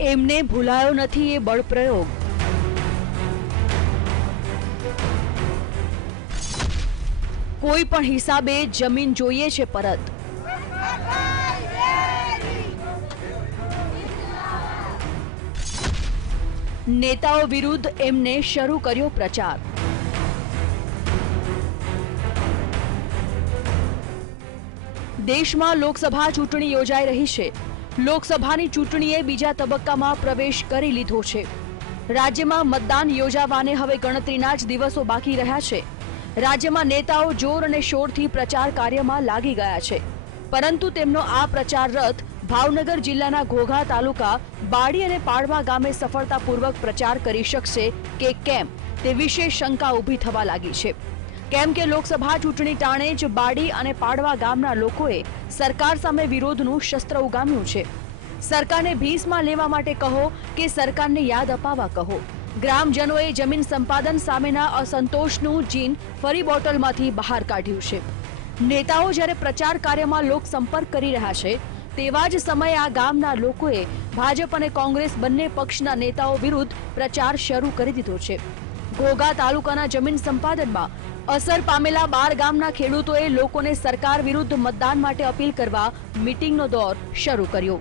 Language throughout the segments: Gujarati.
એમને ભૂલાયો નથી એ બળપ્રયોગ કોઈ પણ હિસાબે જમીન જોઈએ છે પરત. નેતાઓ વિરુદ્ધ એમને શરૂ કર્યો પ્રચાર. દેશમાં લોકસભા ચૂંટણી યોજાઈ રહી છે. લોકસભાની ચૂંટણીએ બીજા તબક્કામાં પ્રવેશ કરી લીધો છે. રાજ્યમાં મતદાન યોજાવાને હવે ગણતરીના જ દિવસો બાકી રહ્યા છે. રાજ્યમાં નેતાઓ જોર અને શોરથી પ્રચાર કાર્યમાં લાગી ગયા છે. પરંતુ તેમનો આ પ્રચાર રથ ભાવનગર જિલ્લાના ઘોઘા તાલુકા બાડી અને પાડવા ગામે સફળતાપૂર્વક પ્રચાર કરી શકશે કે કેમ તે વિશે શંકા ઊભી થવા લાગી છે. કેમ કે લોકસભા ચૂંટણી ટાણે જ બાડી અને પાડવા ગામના લોકોએ સરકાર સામે વિરોધનું શસ્ત્ર ઉગામ્યું છે. સરકારને ભીસમાં લેવા માટે કહો કે સરકારને યાદ અપાવવા કહો. ગ્રામજનોએ જમીન સંપાદન સામેના અસંતોષનું જીન ફરી બોટલમાંથી બહાર કાઢ્યું છે. નેતાઓ જ્યારે પ્રચાર કાર્યમાં લોક સંપર્ક કરી રહ્યા છે, તેવા જ સમયે આ ગામના લોકોએ ભાજપ અને કોંગ્રેસ બંને પક્ષના નેતાઓ વિરુદ્ધ પ્રચાર શરૂ કરી દીધો છે. ઘોઘા તાલુકાના જમીન સંપાદનમાં અસર પામેલા બાર ગામના ખેડૂતોએ લોકોને સરકાર વિરુદ્ધ મતદાન માટે અપીલ કરવા મીટિંગનો દોર શરૂ કર્યો.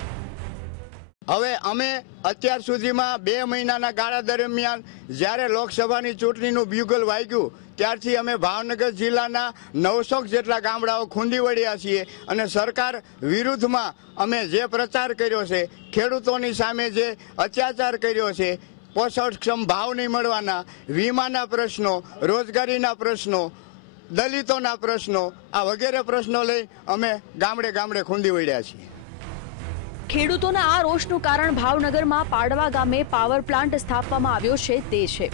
હવે અમે અત્યાર સુધીમાં બે મહિનાના ગાળા દરમિયાન જ્યારે લોકસભાની ચૂંટણીનું બ્યુગલ વાગ્યું, ત્યારથી અમે ભાવનગર જિલ્લાના નવસો જેટલા ગામડાઓ ખૂંદી વળ્યા છીએ અને સરકાર વિરુદ્ધમાં અમે જે પ્રચાર કર્યો છે, ખેડૂતોની સામે જે અત્યાચાર કર્યો છે પોષણક્ષમ ભાવ નહીં મળવાના, વીમાના પ્રશ્નો, રોજગારીના પ્રશ્નો, દલિતોના પ્રશ્નો, આ વગેરે પ્રશ્નો લઈ અમે ગામડે ગામડે ખૂંદી વળ્યા છીએ. ખેડૂતોના આ રોષનું કારણ ભાવનગરમાં પાડવા ગામે પાવર પ્લાન્ટ સ્થાપવામાં આવ્યો છે તે છે.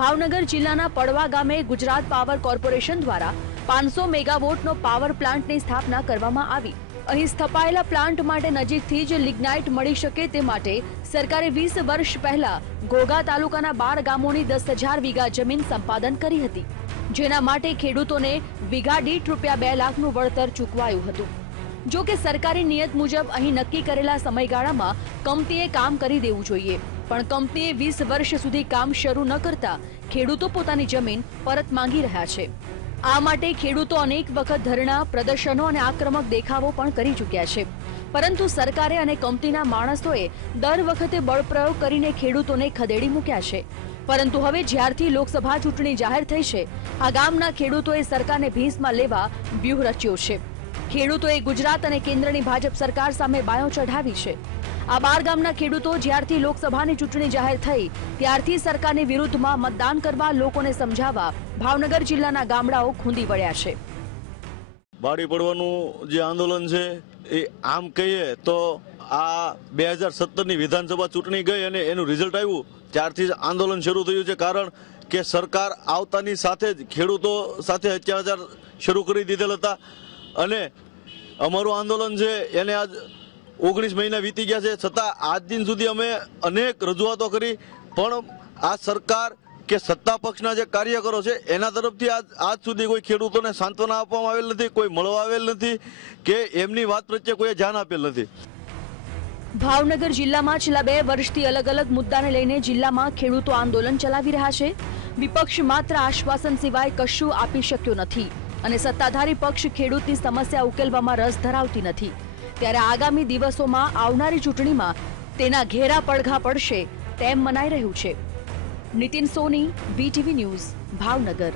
ભાવનગર જિલ્લાના પડવા ગામે ગુજરાત પાવર કોર્પોરેશન દ્વારા પાંચસો મેગાવોટનો પાવર પ્લાન્ટની સ્થાપના કરવામાં આવી. અહીં સ્થપાયેલા પ્લાન્ટ માટે નજીકથી જ લિગ્નાઇટ મળી શકે તે માટે સરકારે વીસ વર્ષ પહેલા ઘોઘા તાલુકાના બાર ગામોની દસ હજાર વીઘા જમીન સંપાદન કરી હતી. જેના માટે ખેડૂતોને વીઘા દીઠ રૂપિયા બે લાખનું વળતર ચૂકવાયું હતું. જો કે સરકારી નિયત મુજબ અહીં નક્કી કરેલા સમયગાળામાં કંપનીએ કામ કરી દેવું જોઈએ, પણ કંપનીએ વીસ વર્ષ સુધી કામ શરૂ ન કરતા ખેડૂતો પોતાની જમીન પરત માંગી રહ્યા છે. આ માટે ખેડૂતો અનેક વખત ધરણા, પ્રદર્શનો અને આક્રમક દેખાવો પણ કરી ચૂક્યા છે. પરંતુ સરકારે અને કંપનીના માણસોએ દર વખતે બળપ્રયોગ કરીને ખેડૂતોને ખદેડી મૂક્યા છે. પરંતુ હવે જ્યારથી લોકસભા ચૂંટણી જાહેર થઈ છે, આ ગામના ખેડૂતોએ સરકારને ભીંસમાં લેવા વ્યૂહ રચ્યો છે. ખેડૂતોએ ગુજરાત અને કેન્દ્રની ભાજપ સરકાર સામે બાયો ચઢાવી છે. આ બાર ગામના ખેડૂતો જ્યારથી લોકસભાની ચૂંટણી જાહેર થઈ, ત્યારથી સરકારની વિરુદ્ધમાં મતદાન કરવા લોકોને સમજાવવા ભાવનગર જિલ્લાના ગામડાઓ ખૂંદી વળ્યા છે. બાળી પડવાનું જે આંદોલન છે, એ આમ કહીએ તો આ બે હજાર સત્તરની વિધાનસભા ચૂંટણી ગઈ અને એનું રિઝલ્ટ આવ્યું. ત્યારથી જ આંદોલન શરૂ થયું છે, કારણ કે સરકાર આવતાની સાથે જ ખેડૂતો સાથે અત્યાચાર શરૂ કરી દીધેલ હતા. અને અમારું આંદોલન છે, એને આજ ઓગણીસ મહિના વીતી ગયા છે. છતાં આજ દિન સુધી અમે અનેક રજૂઆતો કરી, પણ આ સરકાર કે સત્તા પક્ષના જે કાર્યકરો છે, એના તરફથી આજ આજ સુધી કોઈ ખેડૂતોને સાંત્વના આપવામાં આવેલ નથી, કોઈ મળવા આવેલ નથી, કે એમની વાત પ્રત્યે કોઈએ ધ્યાન આપેલ નથી. ભાવનગર જિલ્લામાં છેલ્લા બે વર્ષથી અલગ અલગ મુદ્દાને લઈને જિલ્લામાં ખેડૂતો આંદોલન ચલાવી રહ્યા છે. વિપક્ષ માત્ર આશ્વાસન સિવાય કશું આપી શક્યો નથી. અને સત્તાધારી પક્ષ ખેડૂતની સમસ્યા ઉકેલવામાં રસ ધરાવતી નથી. ત્યારે આગામી દિવસોમાં આવનારી ચૂંટણીમાં તેના ઘેરા પડઘા પડશે તેમ મનાઈ રહ્યું છે. Nitin Soni BTV news Bhavnagar.